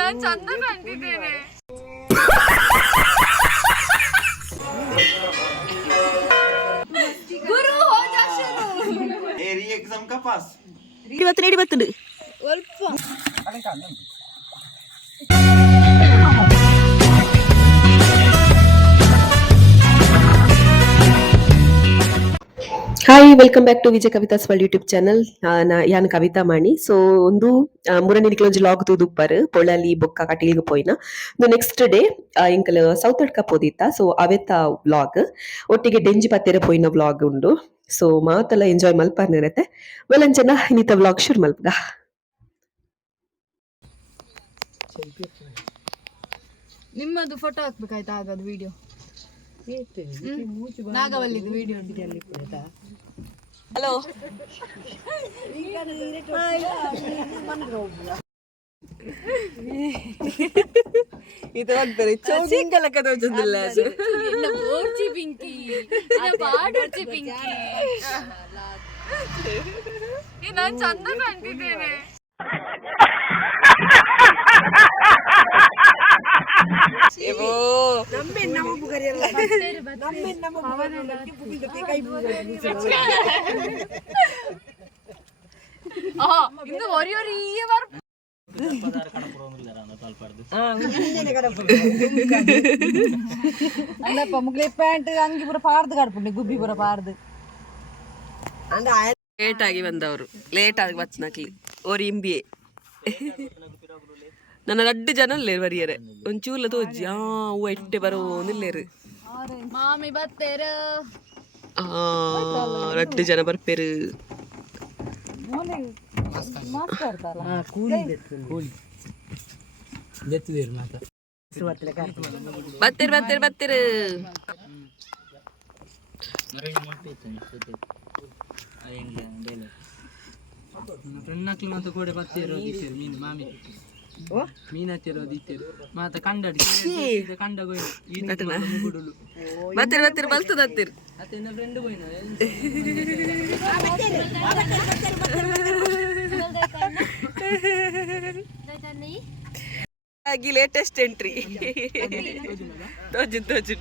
ನಾನು ಚಂದ ಕಾಣ್ತಿದ್ದೇನೆ. ಗುರು री एग्जाम का पास ಇವತ್ತು ಬರ್ತದೆ ಸ್ವಲ್ಪ hi welcome back to Vijaya Kavitha's world YouTube channel. ಯಾನ್ ಕವಿತಾ ಮಾಣಿ. ಸೊ ಒಂದು ಮೂರನೇ ನಿಕ್ಲೊಂಜಿ ಲಾಗ್ ತೂದುಪ್ಪರ್ ಪೊಳಲಿ ಬೊಕ್ಕ ಕಟೀಲ್ಗ್ ಪೋಯಿನ ನೆಕ್ಸ್ಟ್ ಡೇ ಇಂಕಲ್ ಸೌತಡ್ಕ ಪೋದಿತ್ತ. ಸೊ ಅವೆತ್ತ ವ್ಲಾಗ್ ಒಟ್ಟಿಗೆ ಡೆಂಜಿ ಪತ್ತೆರೆ ಪೋಯಿನ ವ್ಲಾಗ್ ಉಂಡು. ಸೊ ಮಾತೆಲ್ಲ ಎಂಜಾಯ್ ಮಲ್ಪರ್ನಿರತ್ತೆ. ವೆಲಂಚನ ಇನ್ನಿತ ವ್ಲಾಗ್ ಶುರು ಮಲ್ಪಗ. ನಿಮ್ಮದು ಫೋಟೋ ಹಾಕ್ಬೇಕಾಯ್ತಾ ಆಗದು ವಿಡಿಯೋ ನಾಗವಲ್ಲಿದು ವಿಡಿಯೋ. ಹಲೋ ಇದು ಆಗ್ತಾರೆ ಚೌಕಿಂಗಲ ಕದೋಜಂದಿಲ್ಲ ಅದು ಓಡ್ಚಿ ಪಿಂಕಿ ಪಾಡೋಡ್ಚಿ ಪಿಂಕಿ ನಾನು ಚಂದ ಕಾಣ್ತಿದ್ದೇನೆ. ഇന്ന് ഒരേ അല്ലപ്പ മുഗ്ലേ പാന്റ് ಅಂಗಿ ಪುರ ಪಾರ್ದು ಕಡ್ಪುಂಡೆ ಗುಬ್ಬಿ ಪುರ ಪಾರ್ದು ಲೇಟ್ ಆಗಿ ಬಂದವರು ಲೇಟ್ ಆಗಿ ಬಚ್ನಕ್ಲಿ ಓರ್ ಇಂಬಿಯೆ ನನ್ನ ರಡ್ಡು ಜನ ಇಲ್ಲೇರು ಬರಿಯರೆ ಒಂಚೂರ್ಲ ತೋಜಿ ಹೂವು ಎಟ್ಟೆ ಬರೋದಿಲ್ಲೇರು ಮಾಮಿ ಬತ್ತೇರ ರಡ್ಡು ಜನ ಬರ್ಪೇರು. ಬತ್ತೇರು ಬತ್ತೇರು ಬತ್ತೇರು ಫ್ರೆಂಡ್ ಕೂಡ ಬತ್ತೇರೋ ಮೀನು ಮಾಮಿ ಮೀನು ಹತ್ತಿರೋ ದಿತ್ತೇರು ಮಾತ ಕಂಡಡಿ ಕಂಡ ಮುಗುಡುಲು ಬತ್ತೇರು ಬತ್ತೇರು ಬಲ್ತದ ಹತ್ತಿರು ಅತ್ತ ಫ್ರೆಂಡ್ ಹೋಯ್ನ ಆಗಿ ಲೇಟೆಸ್ಟ್ ಎಂಟ್ರಿ ತೋಜು ತೋಜು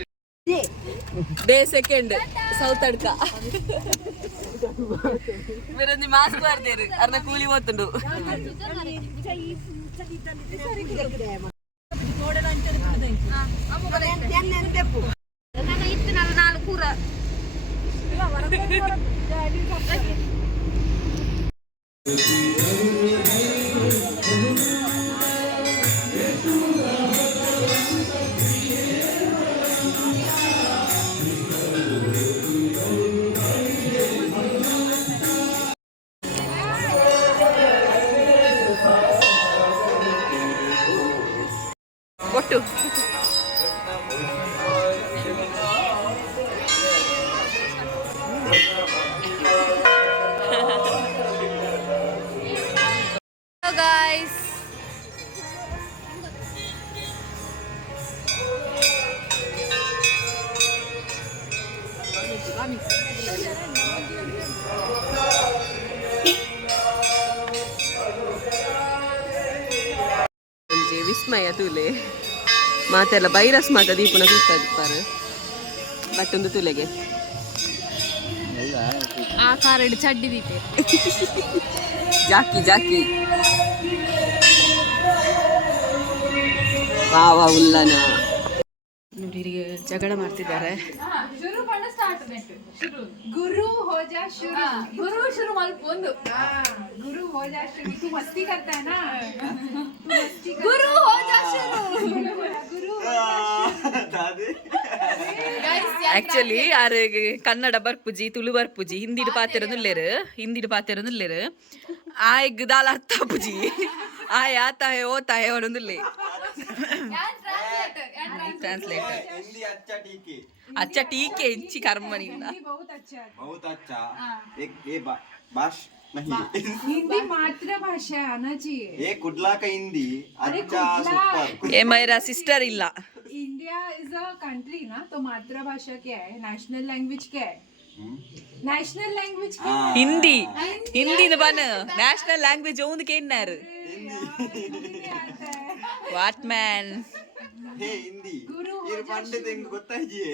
ಡೇ ಸೆಕೆಂಡ್ ಸೌತಡ್ಕ ಬೇರೊಂದು ಮಾಸ್ಕ್ ಬರ್ದೇರು ಅರ್ನ ಕೂಲಿ ಓತುಂಡು ಒಟ್ಟು guys. ವಿಸ್ಮಯ ತುಲೆ ಮಾತೆಲ್ಲ ಬೈರಸ್ ಮಾತ ದೀಪನ ಕೂತಾರು ಬಟ್ಟೊಂದು ತುಲೆಗೆ ಆ ಕಾರಡಿ ಚಡ್ಡಿ ದೀಪೆ ಜಾಕಿ ಜಾಕಿ ವಾ ಉಲ್ಲನ ನೋಡಿ ಜಗಳ ಮಾಡ್ತಿದ್ದಾರೆ. गुरु हो जा शुरू गुरु शुरू मल्पोंदु गुरु हो जा शुरू तू मस्ती करता है ना गुरु हो जा शुरू गुरु ಆಕ್ಚುಲಿ ಯಾರು ಕನ್ನಡ ಬರ್ಪುಜಿ ತುಳು ಬರ್ಪುಜಿ ಹಿಂದಿಡು ಪಾತಿರೊಂದಿಲ್ಲೇರು ಆಯ್ಗ್ ದಾಲ ಅರ್ಥ ಪುಜಿ ಆಯ್ ಆತ ಹೇ ಓತ ಹೇ ಅವನೊಂದಿಲ್ಲೇ ट्रांसलेटर हिंदी अच्छा ठीक है अच्छा ठीक है इंची कर्मणी बहुत अच्छा एक ये भाष नहीं हिंदी मातृभाषा आना चाहिए. ये कुडला का हिंदी अच्छा सुपर ये मेरा सिस्टर इल्ला इंडिया इज अ कंट्री ना, तो मातृभाषा क्या है, नेशनल लैंग्वेज क्या है? नेशनल लैंग्वेज क्या है? हिंदी हिंदी बन नेशनल लैंग्वेज ओंद के इन्नर ವಾಟ್ ಮ್ಯಾನ್ ಹೇ ಹಿಂದಿ ಇದು ಪಂಡಿತ ಹೆಂಗ್ ಗೊತ್ತಾಯ್ತಿಯೇ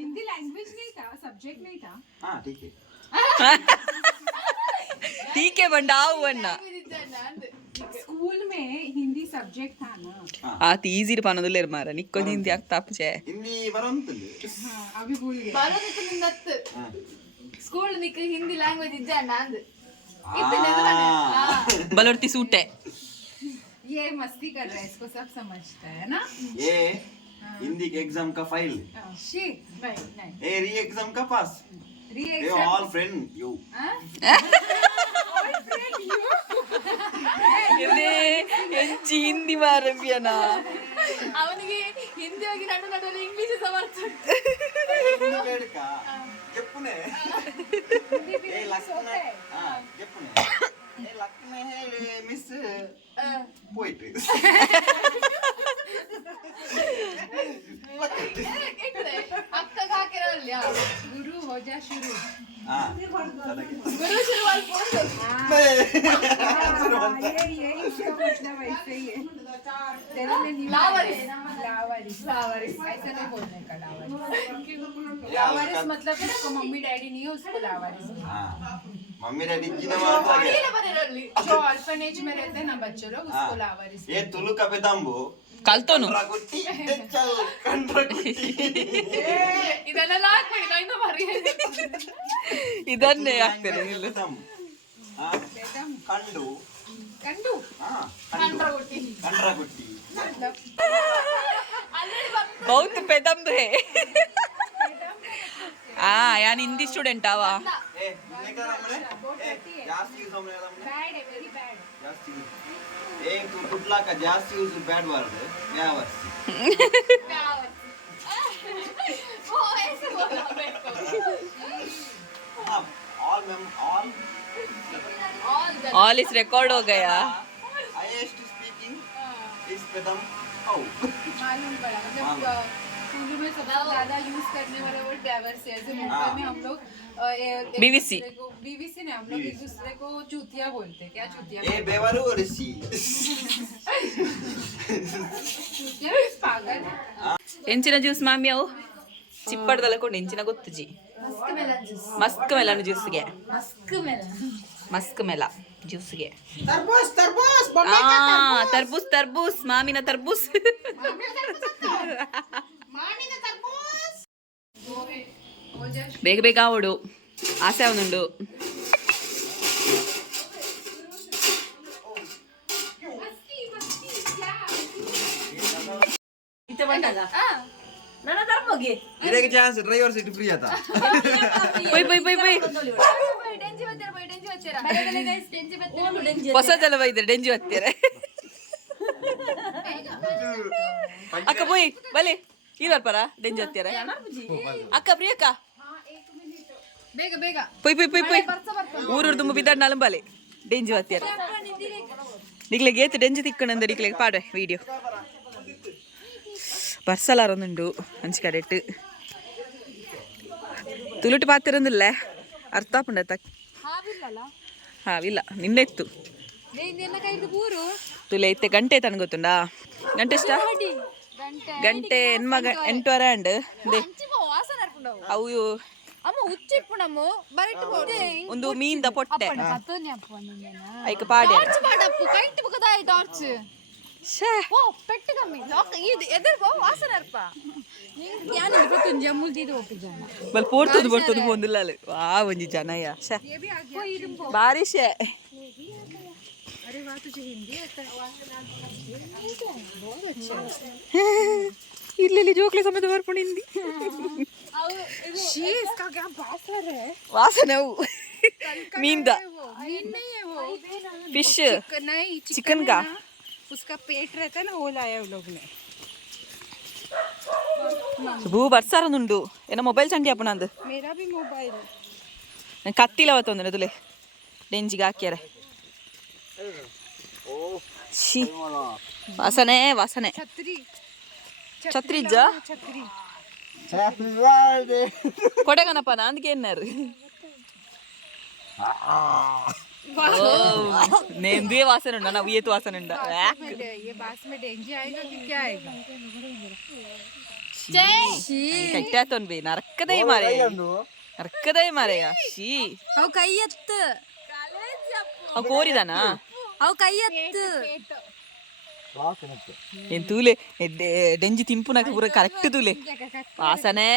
हिंदी लैंग्वेज नहीं था, सब्जेक्ट नहीं था. ಹಾ ಟೀಕೆ ಟೀಕೆ ಬಂಡಾವು ಅಣ್ಣ स्कूल में हिंदी सब्जेक्ट था ना. ಆತ ಈಸಿರ್ ಪನ್ನದುಲ್ಲೇರ್ ಮಾರ ನಿಕ್ಕೊಂದು ಹಿಂದಿ ಆಗ್ತಾ ಅಪ್ಪಚೆ ಹಿಂದಿ ಬರಂತಂದು हाँ, अभी भूल गए. ಬರೋದಕ್ಕೆ ನಿಂದತ್ತು ಸ್ಕೂಲ್ ನಿಕ್ಕ ಹಿಂದಿ ಲ್ಯಾಂಗ್ವೇಜ್ ಇದ್ದೆ ಅಣ್ಣ ಅಂದ್ ಬಲೊರ್ತಿ ಸೂಟೆ ये मस्ती कर रहा है, इसको सब समझता है ना. ये हिंदी के एग्जाम का फाइल शी नहीं नहीं ए री एग्जाम का पास री ये ऑल फ्रेंड यू ಎಂಚಿ ಹಿಂದಿ ಮಾರಬಿಯನ ಅವನಿಗೆ ಹಿಂದಿ ಹೋಗಿ ನಡು ಇಂಗ್ಲಿಷ್ ಸಮರ್ಥ ಬೇಡಕ చెప్పునే ఏ లక్ష్మణ చెప్పునే ఏ లక్ష్మణ హే మిస్ పోయిట్ ಅಕ್ಕ ಹಾಕಿರಲ್ಲ गुरु हो जा शुरू. ಗುರು ಶುರುವಾಲ್ ಫೋನ್ ये इसका मतलब ऐसे ही है. तेरे में नहीं लावारिस लावारिस ऐसा नहीं बोलने का लावारिस मतलब जिसको मम्मी डैडी नहीं है उसको लावारिस. मम्मी डैडी की नमाज लगे ಬರೆರಲ್ಲಿ जो ऑर्फनेज में रहते हैं ना बच्चे लोग उसको लावारिस. ये तुलु का बेदंबो ಕಲ್ತೋನು ಕಂಡ್ರಗುಟ್ಟಿ ಚಲ್ ಕಂಡ್ರಗುಟ್ಟಿ ಇದನ್ನೆಲ್ಲ ಹಾಕ್ಬೇಡಿ ನಾ ಮರಿ ಇದನ್ನೇ ಆಗ್ತದೆ ಇಲ್ಲ ಕಂಡು कंडू ಕಂಡ್ರಗುಟ್ಟಿ मतलब बहुत पेदम्दु है यान हिंदी स्टूडेंट आवा ए लेकर हमने ए जास्ती यूज हमने बैड है, वेरी बैड. जास्ती ए तू कुठला का जास्ती यूज बैड वर्ड या वर्ड ಓ ऐसे बोला बेटा अब ऑल ऑल इस रिकॉर्ड हो गया हाईएस्ट स्पीकिंग इस कदम हाउ मालूम पड़ा मतलब उर्दू में सबसे ज्यादा यूज करने वाला वर्ड डाइवर्स है. जैसे मुंबई में हम लोग BBC बीबीसी ने हम लोग एक दूसरे को चूतिया बोलते हैं. क्या चूतिया? ए बेवरू ऋषि चूतिया मीन्स पागल. ಎಂಚಿನ ಜ್ಯೂಸ್ ಮಾಮಿ ಅವು ಚಿಪ್ಪಡ್ದಲ್ಲಕೊಂಡು ಎಂಚಿನ ಗೊತ್ತುಜಿ musk melon juice musk melon ಜ್ಯೂಸ್ಗೆ ಮಸ್ಕ್ ಮೆಲನ್ ಮಸ್ಕ್ ಮೆಲ ಜ್ಯೂಸ್ಗೆ तरबूज ತರ್ಬೂಸ್ ತರ್ಬೂಸ್ ಮಾಮಿನ ತರ್ಬೂಸ್ ಬೇಗ ಬೇಗ ಓಡು ಆಸೆ ಅವನುಂಡು इरेक चांस ड्राइवर सीट फ्री आता ಪೊಯ್ ಪೊಯ್ ಪೊಯ್ ಪೊಯ್ ಡೆಂಜಿ ಬತ್ತೀರಾ ಬರಗಲೆ ಗೈಸ್ ಡೆಂಜಿ ಬತ್ತೀರಾ ಹೊಸ ಜಲವ ಇದ್ರೆ ಡೆಂಜಿ ಹತ್ತಿರ ಅಕ್ಕ ಪೊಯ್ ಬಲೆ ಈ ಬರ್ಪರ ಡೆಂಜಿ ಹತ್ತಿರ ಅಕ್ಕ ಪ್ರಿಯಕ್ಕ ಬೇಗ ಬೇಗ ಪೊಯ್ ಪೊಯ್ ಪೊಯ್ ಪೊಯ್ ಊರೂರು ತುಂಬ ಬಿದ್ದಾಡ್ ನಲಂಬಲೆ ಡೆಂಜಿ ಹತ್ತಿರ ನಿಕ್ಲೆಗೆ ಏತು ಡೆಂಜಿ ತಿಕ್ಕಣಂದ ನಿಕ್ಲೆಗೆ ಪಾಡೆ ವಿಡಿಯೋ ಬರ್ಸಲಾರೊಂದುಂಡು ಅಂಚಿ ಕಡೆಟ್ ತುಳುಟು ಪಾತಿರಂದಿಲ್ಲ ಅರ್ಥ ಪುಂಡ ತಕ್ ಹಾವಿಲ್ಲ ನಿನ್ನೆತ್ತು ನಿನ್ನ ಕೈದು ಪೂರು ತುಲೆ ಐತೆ ಗಂಟೆ ತನ ಗೊತ್ತುಂಡಾ ಗಂಟೆ ಎಷ್ಟ ಗಂಟೆ ಎನ್ಮಗ 8:30 ಅಂಡ್ ವಾಸನ ಅರ್ಕೊಂಡವು ಅವು ಅಮ್ಮ ಉಚ್ಚಿಪ್ಪುಣಮ್ಮು ಬರಟ್ಟು ಒಂದು ಮೀನ್ದ ಪೊಟ್ಟೆ ಮತ್ತೊಂದು ಅಪ್ಪ ಐಕ ಪಾಡೆ ಟಾರ್ಚ್ ಮಾಡಪ್ಪು ಕೈಟ್ ಬುಕದಾಯಿ ಟಾರ್ಚ್ ಓ ಪೆಟ್ಟು ಕಮ್ಮಿ ಲಾಕ್ ಇದು ಎದುರು ಬೋ ವಾಸನ ಅರ್ಪ ಯಾನ ಗೊತ್ತುಂಜ ಮುಲ್ದಿದು ಒಪ್ಪಿಜಾನ ಬಲ್ ಪೋರ್ತದು ಬರ್ತದು ಬಂದಿಲ್ಲ ಅಲ್ಲಿ ವಾ ಒಂಜಿ ಜನಯ್ಯ ಛೆ ಬಾರಿ ಶೆ अरे वाह तुझे हिंदी आता ಇಲ್ಲಿ ಜೋಕ್ಲೆ ಸಮೇತ ಬರ್ಕೊಂಡು ಹಿಂದಿ शी इसका क्या बासर है. ವಾಸನೆ ಅವು ಮೀನ್ದ मीन नहीं है वो ಫಿಶ್ नहीं चिकन है का? ना, उसका पेट रहता है ना वो लाया उन लोग ने. ಭೂ ಬರ್ಸಾರೊಂದುಂಡು ಏನೋ ಮೊಬೈಲ್ ಚಂಡಿ ಅಪ್ಪ ನಂದು मेरा भी मोबाइल ಕತ್ತಿಲ್ಲ ಅವತ್ತೊಂದು ತುಲೆ ಡೆಂಜಿಗೆ ಹಾಕ್ಯಾರ ಛೀ ವಾಸನೆ ವಾಸನೆ छतरी ಛತ್ರಿ ಇಜ್ಜ छतरी ಕೊಡೆಗನಪ್ಪ ನಾಂದಿಗೆ ಏನಾರು नेंदुए वासन उंडा ना ये तो वासन उंडा ये बासमती डेंजी आएगा कि क्या आएगा? कट्टा तो बे नरकदे मारेगा शी ಅವ್ ಕೈ ಎತ್ತು अव कोरिदाना ಅವ್ ಕೈ ಎತ್ತು ಏನ್ ತೂಲೆ ಡೆಂಜಿ ತಿಂಪುನಕ ಪೂರ ಕರೆಕ್ಟ್ ತೂಲೆ ವಾಸನೆ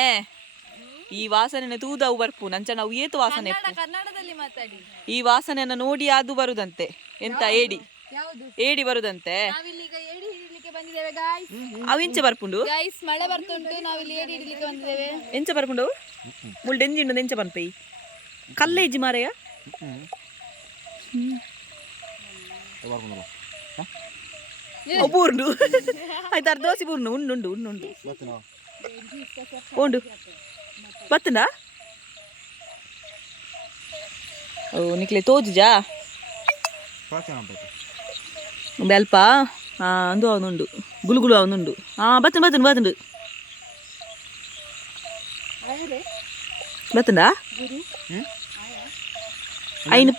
ಈ ವಾಸನೆ ತೂದ ಅವು ಬರ್ಪು ನಂಚ ನಾವು ಏತು ವಾಸನೆ ಕನ್ನಡದಲ್ಲಿ ಮಾತಾಡಿ. ಈ ವಾಸನೆಯನ್ನ ನೋಡಿ ಅದು ಬರುದಂತೆ ಎಂತ ಏಡಿ ಬರುದಂತೆ. ನಾವಿಲ್ಲಿಗ ಏಡಿ ಹಿಡಿಲಿಕ್ಕೆ ಬಂದಿದ್ದೇವೆ ಗಾಯ್ಸ್. ಅವು ಇಂಚ ಬರ್ಪುಂಡು ಗಾಯ್ಸ್ ಮಳೆ ಬರ್ತುಂಟು, ನಾವಿಲ್ಲಿ ಏಡಿ ಹಿಡಿಲಿಕ್ಕೆ ಬಂದಿದ್ದೇವೆ. ಎಂಚ ಬರ್ಪುಂಡು ಮುಲ್ ಡೆಂಜಿ ಉಂಡು ಎಂಚ ಬನ್ಪೈ ಕಲ್ಲೆ ಇಜ್ಜಿ ಮಾರೆಯ ಬೂರ್ನು ಆಯ್ತು ಅರ್ಧ ದೋಸೆ ಬೂರ್ನು ಉಂಡು ಉಂಡು ಬತ್ತಂಡ ಓ ನಿಕ್ಲೆ ತೋಜುಜಾ ಬೆಲ್ಪ ಅಂದು ಅವನುಂಡು ಗುಳುಗುಳು ಅವನುಂಡು ಬತ್ತಂಡು ಬತ್ತಂಡ ಐನು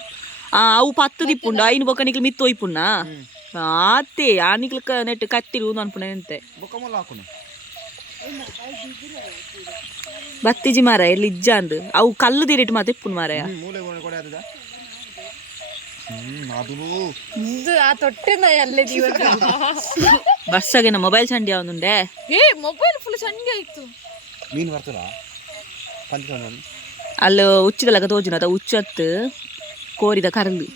ಅವು ಪತ್ತು ದಿಪ್ಪುಂಡು ಐನು ಬೊಕ್ಕ ನಿಕ್ಲು ಮಿತ್ತು ಒಯ್ಪುಣ್ಣ ಆತೆ ಆ ನಿಕ್ಲು ನೆಟ್ಟು ಕತ್ತಿರು ಅನ್ಪುಣ ಎಂತೆ ಬತ್ತಿಜಿ ಮಾರ ಎಲ್ಲಿ ಇಜ್ಜ ಅಂದು ಅವು ಕಲ್ಲು ತೀರಿಟ್ಟು ಮಾತು ಇಪ್ಪುನ್ ಮಾರಾಯ ಆ ತೊಟ್ಟೆನ ಅಲ್ಲೇ ದಿವಸ ಬಸ್ಸಾಗೆ ನಾ ಮೊಬೈಲ್ ಚಂಡಿ ಅವನುಂಡೆ ಮೊಬೈಲ್ ಫುಲ್ ಚಂಡಿ ಆಯ್ತು. ಮೀನು ಬರ್ತದ ಅಲ್ಲಿ ಉಚ್ಚಿದಲ್ಲ ತೋಜುನ ಅದ ಉಚ್ಚತ್ತು ಕೋರಿದ ಕರಲು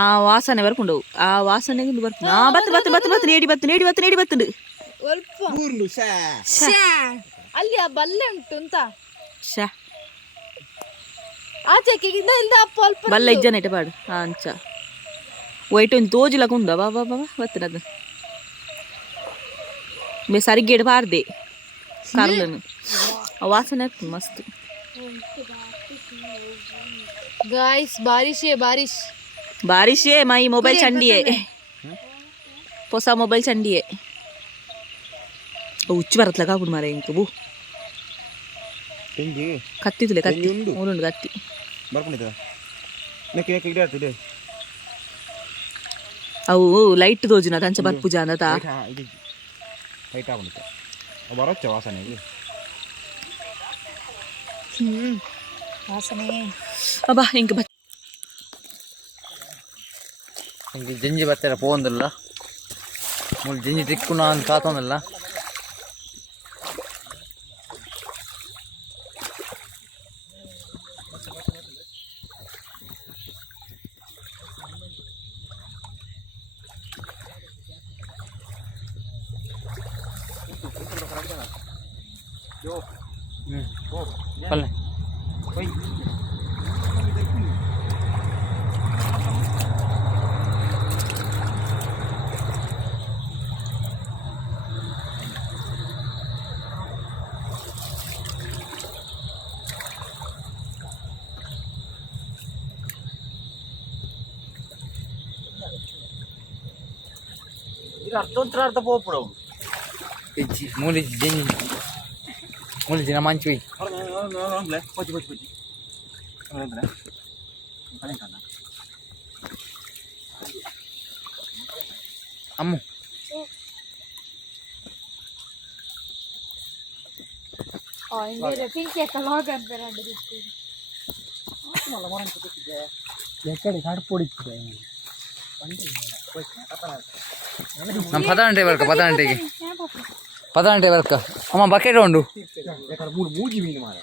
ಆ ವಾಸನೆ ಬರ್ಕೊಂಡು ಆ ವಾಸನೆಗೆ ಬರ್ಕೊಂಡು ನೇಡಿ ಬತ್ತುಂಡು ಅಲ್ಲಿ ಆ ಬಲ್ಲೆ ಉಂಟು ಅಂತ ಶಾ ಆಚೆಗೆ ಇಲ್ದ ಅಲ್ಪ ಬಲ್ಲ ಇಜ್ಜನ ಇಟ್ಟ ಪಾಡು ಅಂಚ ವೈಟ್ ಒಂದು ತೋಜುಲಕ ಉಂದ ಬಾ ಬತ್ತನದು ಮೇ ಸರಿಗೇಡು ಪಾರ್ದೆ ಕರ್ಲನು ಆ ವಾಸನೆ ಆಗ್ತದೆ ಮಸ್ತ್. ಗಾಯ್ಸ್ ಬಾರಿಶೇ ಮೈ ಮೊಬೈಲ್ ಚಂಡಿಯೇ ಹೊಸ ಮೊಬೈಲ್ ಚಂಡಿಯೇ ಉಚ್ಚು ಬರತ್ಲ ಕಾಪುಡು ಮಾರ ಇಂಕ ಬೂ ಕತ್ತಿದುಲೆ ಕತ್ತಿ ಮೂರುಂಡು ಕತ್ತಿ ಅವು ಲೈಟ್ ತೋಜುನ ತಂಚ ಬರ್ಪುಜ ಅಂದತ ವಾಸನೆ ಅಬ್ಬಾ ಇಂಕ ಜಂಜಿ ಬರ್ತಾರ ಪೋಂದಲ್ಲ ಮುಲ್ ಜಂಜಿ ತಿಕ್ಕುನ ಅಂತ ಕಾತೊಂದಲ್ಲ ಪಲ್ಲೆ ಅರ್ಥ ಪೋಪುಡವು ಹೆಚ್ಚಿ ಮೂಲಿಜಿ ಜಂಜಿ ಮೂಲಿಜಿನ ಮಂಚಿ ಅಮ್ಮ ನಮ್ಮ ಪದಾಂಟೆ ಬರ್ಕ ಅಮ್ಮ ಬಕೆಟ್ ಉಂಡು ಮೂಜಿ ಮೀನು ಮಾರ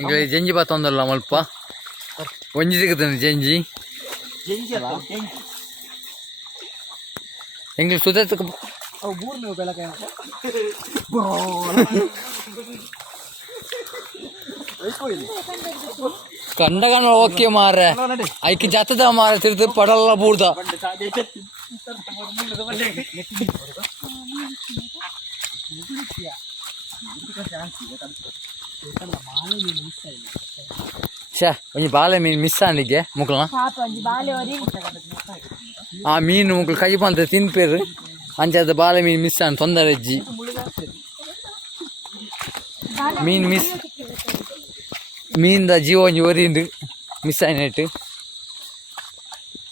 ಈಗ ಜಂಜಿ ಬಾತ್ ಒಂದಲ್ಲ ಮಲ್ಪ ಒಂಜಿ ಸಿಗುತ್ತಾನೆ ಜಂಜಿ ಹೆಂಗ್ ಸುತ್ತ ಕಂಡ ಓಕೆ ಮಾರ ಐಕಿ ಜಾತದ ಮಾರ ತಿರ್ದು ಪಡಲ್ಲ ಬೂಡ್ದ ಛೇ ಒಂಜಿ ಬಾಳೆ ಮೀನು ಮಿಸ್ ಆನಿಗೆ ಮುಕ್ಲನ ಬಾಲೆ ಆ ಮೀನು ಕೈ ಬಂತ ತಿನ್ಪೇರು ಅಂಚದ ಬಾಳೆ ಮೀನು ಮಿಸ್ ಅನ್ ತೊಂದರೆ ಅಜ್ಜಿ ಮೀನು ಮಿಸ್ ಮೀನ್ದ ಜೀವ ಒಂಜಿ ಒರಿಂದು ಮಿಸ್ ಆಯ್ನೆಟ್ಟು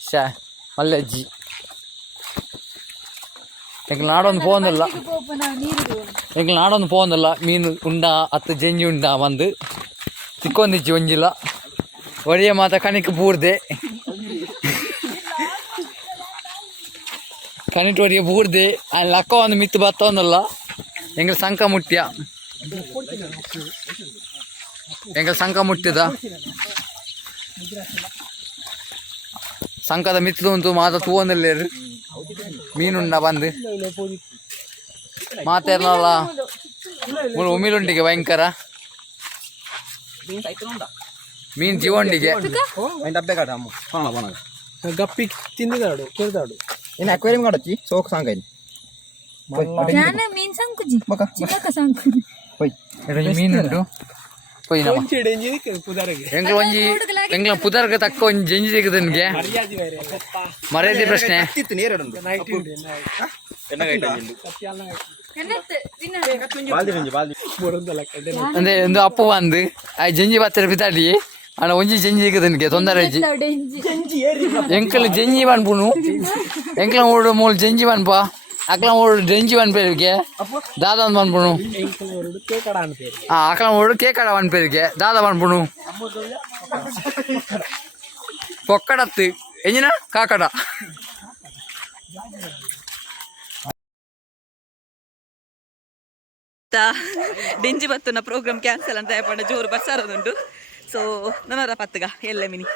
ಶಾ ಮಲ್ಲಜ್ಜಿ ಎಂಕಲ್ ನಾಡೊಂದು ಪೋಂದಿಲ್ಲ ಎಂಕಲ್ ನಾಡೊಂದು ಪೋಂದಿಲ್ಲ ಮೀನು ಉಂಡ ಅತ್ತು ಜಂಜಿ ಉಂಡ ಬಂದು ತಿಕ್ಕೊಂದಿಜ್ಜಿ ಒಂಜಿಲ್ಲ ಒಡೆಯ ಮಾತ ಕಣಿಕ್ ಪೂರ್ದೆ ಕಣಿಟ್ ಒಡೆಯ ಪೂರ್ದೆ ಅಲ್ಲಿ ಅಕ್ಕ ಒಂದು ಮಿತ್ತು ಬತ್ತೊಂದಲ್ಲ ಎಂಗಲ್ ಸಂಕ ಮುಟ್ಟ್ಯ ಎಂಗಲ್ ಸಂಕ ಮುಟ್ಟಿದ ಸಂಕದ ಮಿತ್ತು ಉಂಟು ಮಾತ ತೂವೊಂದಿಲ್ಲೇರು ಮೀನುಂಡ ಬಂದು ಮಾತೇನಲ್ಲ ಉಮಿಲುಂಡಿಗೆ ಭಯಂಕರ ಮೀನ್ ಜೀವಂಡಿಗೆ ಡಬ್ಬೆ ಕಾಟ ಅಮ್ಮ ಗಪ್ಪಿ ತಿಂದಿದಾಡು ಕೇಳ್ದಾಡು ಇನ್ನು ಅಕ್ವೇರಿಯಂ ಕಾಡಚ್ಚಿ ಸೋಕ್ ಸಾಂಗ್ ಮೀನುಂಟು ಎಂಗ್ಲ ಒಂಜಿ ಎಂಗ್ಲ ಪುದರ್ಗ ತಕ್ಕ ಒಂಜಿ ಜಂಜಿ ಸಿಗದ ನಿನ್ಗೆ ಮರ್ಯಾದೆ ಪ್ರಶ್ನೆ ಅಂದ್ರೆ ಒಂದು ಅಪ್ಪ ಬಂದು ಆ ಜಂಜಿ ಬತ್ತರ ಬಿದ್ದಾಡಿ ಅಣ್ಣ ಒಂಜಿ ಜಂಜಿ ಸಿಗದ ನಿನ್ಗೆ ತೊಂದರೆ ಅಜ್ಜಿ ಎಂಕಲ್ ಜಂಜಿ ಬನ್ಪುನು ಎಂಕ್ಲ ಓಡು ಮೂಲ ಜಂಜಿ ಬನ್ಪ ಅಕ್ಲ ಓಡು ಡೆಂಜಿ ಬನ್ಪೇರಿಗೆ ದಾದ ಬನ್ಪುನು ಅಕ್ಲ ಓಡು ಕೇಕಡ ಬನ್ಪೇರಿಗೆ ದಾದ ಬನ್ಪುನು ಪೊಕ್ಕಡತ್ತು ಎಂಜಿನ ಕಾಕಡ ಡೆಂಜಿ ಬತ್ತುನ ಪ್ರೋಗ್ರಾಮ್ ಕ್ಯಾನ್ಸಲ್ ಅಂತ ಹೇಳ್ಕೊಂಡು ಜೋರು ಬರ್ಸಾರೋದುಂಟು ಸೊ ನನ್ನ ಪತ್ತಗ ಎಲ್ಲ ಮಿನಿ